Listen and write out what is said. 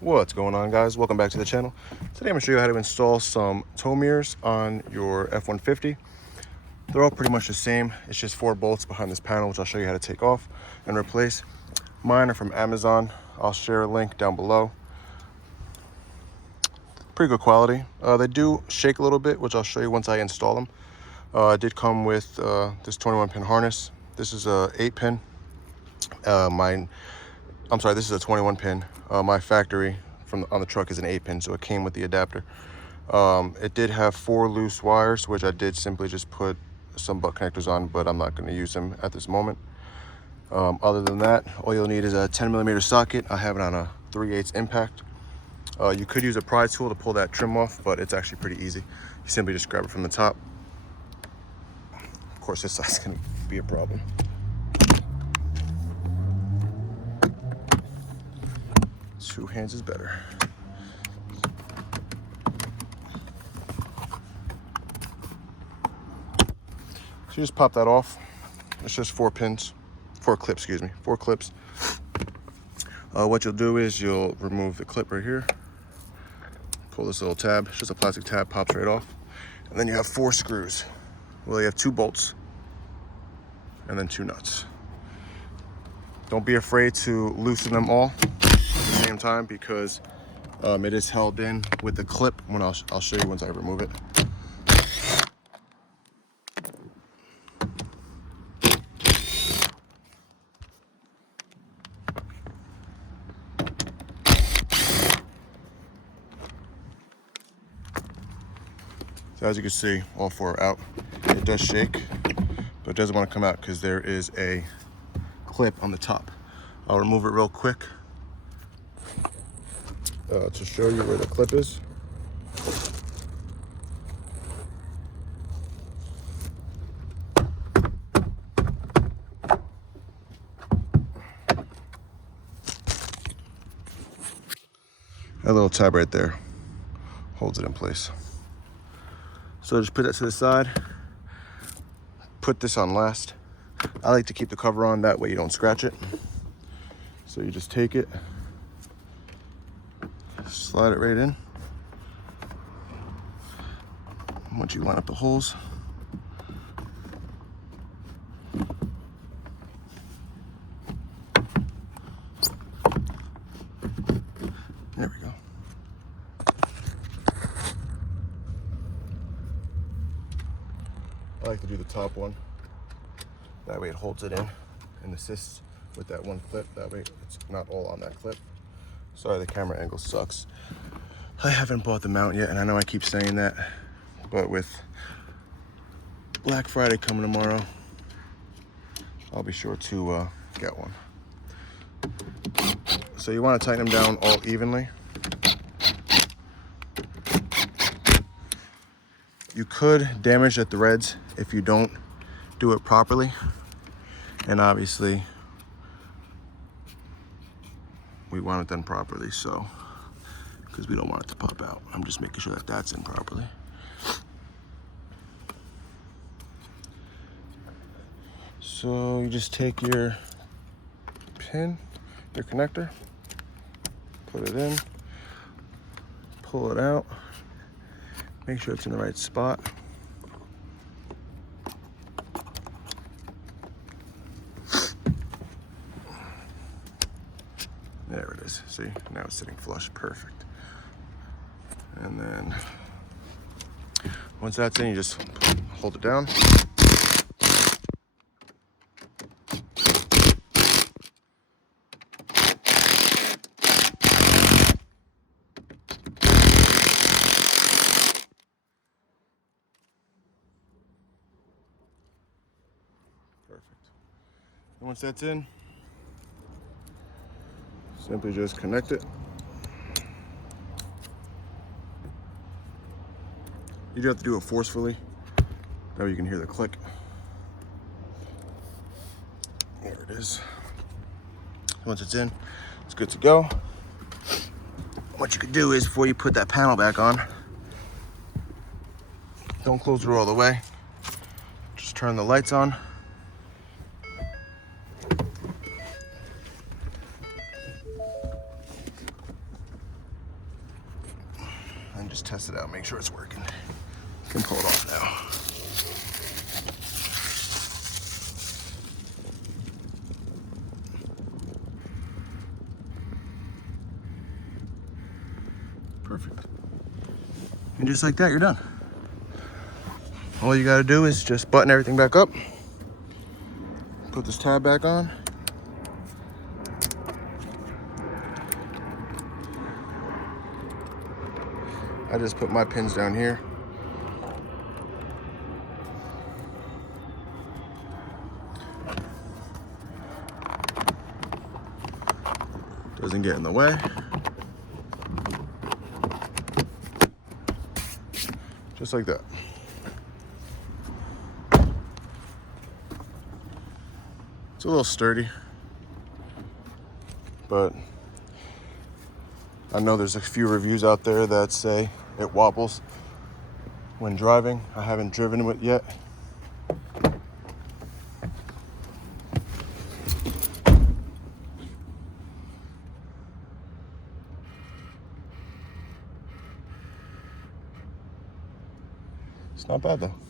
What's going on, guys? Welcome back to the channel. Today I'm going to show you how to install some tow mirrors on your F-150. They're all pretty much the same. It's just 4 bolts behind this panel, which I'll show you how to take off and replace. Mine are from Amazon. I'll share a link down below. Pretty good quality. They do shake a little bit, which I'll show you once I install them. It did come with this 21-pin harness. This is a 8-pin. This is a 21-pin. My factory on the truck is an 8-pin, so it came with the adapter. It did have 4 loose wires, which I did simply just put some butt connectors on, but I'm not going to use them at this moment. Other than that, all you'll need is a 10mm socket. I have it on a 3/8 impact. You could use a pry tool to pull that trim off, but it's actually pretty easy. You simply just grab it from the top. Of course, this side's going to be a problem. Two hands is better. So you just pop that off. It's just 4 clips. What you'll do is you'll remove the clip right here. Pull this little tab. It's just a plastic tab, pops right off. And then you have 4 screws. Well, you have 2 bolts and then 2 nuts. Don't be afraid to loosen them all at the same time, because it is held in with the clip. When I'll show you once I remove it. So as you can see, all 4 are out. It does shake, but it doesn't want to come out because there is a clip on the top. I'll remove it real quick to show you where the clip is. That little tab right there holds it in place. So just put that to the side. Put this on last. I like to keep the cover on, that way you don't scratch it. So you just take it, slide it right in. Once you line up the holes, there we go. I like to do the top one. That way it holds it in and assists with that one clip. That way it's not all on that clip. Sorry, the camera angle sucks. I haven't bought the mount yet, and I know I keep saying that, but with Black Friday coming tomorrow, I'll be sure to get one. So you want to tighten them down all evenly. You could damage the threads if you don't do it properly, and obviously we want it done properly, so because we don't want it to pop out. I'm just making sure that that's in properly. So you just take your pin, your connector, put it in, pull it out, make sure it's in the right spot. There it is. See, now it's sitting flush, perfect. And then once that's in, you just hold it down. Perfect. And once that's in, simply just connect it. You do have to do it forcefully. That way you can hear the click. There it is. Once it's in, it's good to go. What you could do is, before you put that panel back on, don't close the door all the way. Just turn the lights on. and just test it out, make sure it's working. You can pull it off now. Perfect. And just like that, you're done. All you gotta do is just button everything back up, put this tab back on, I just put my pins down here. Doesn't get in the way. Just like that. It's a little sturdy, but I know there's a few reviews out there that say it wobbles when driving. I haven't driven it yet. It's not bad though.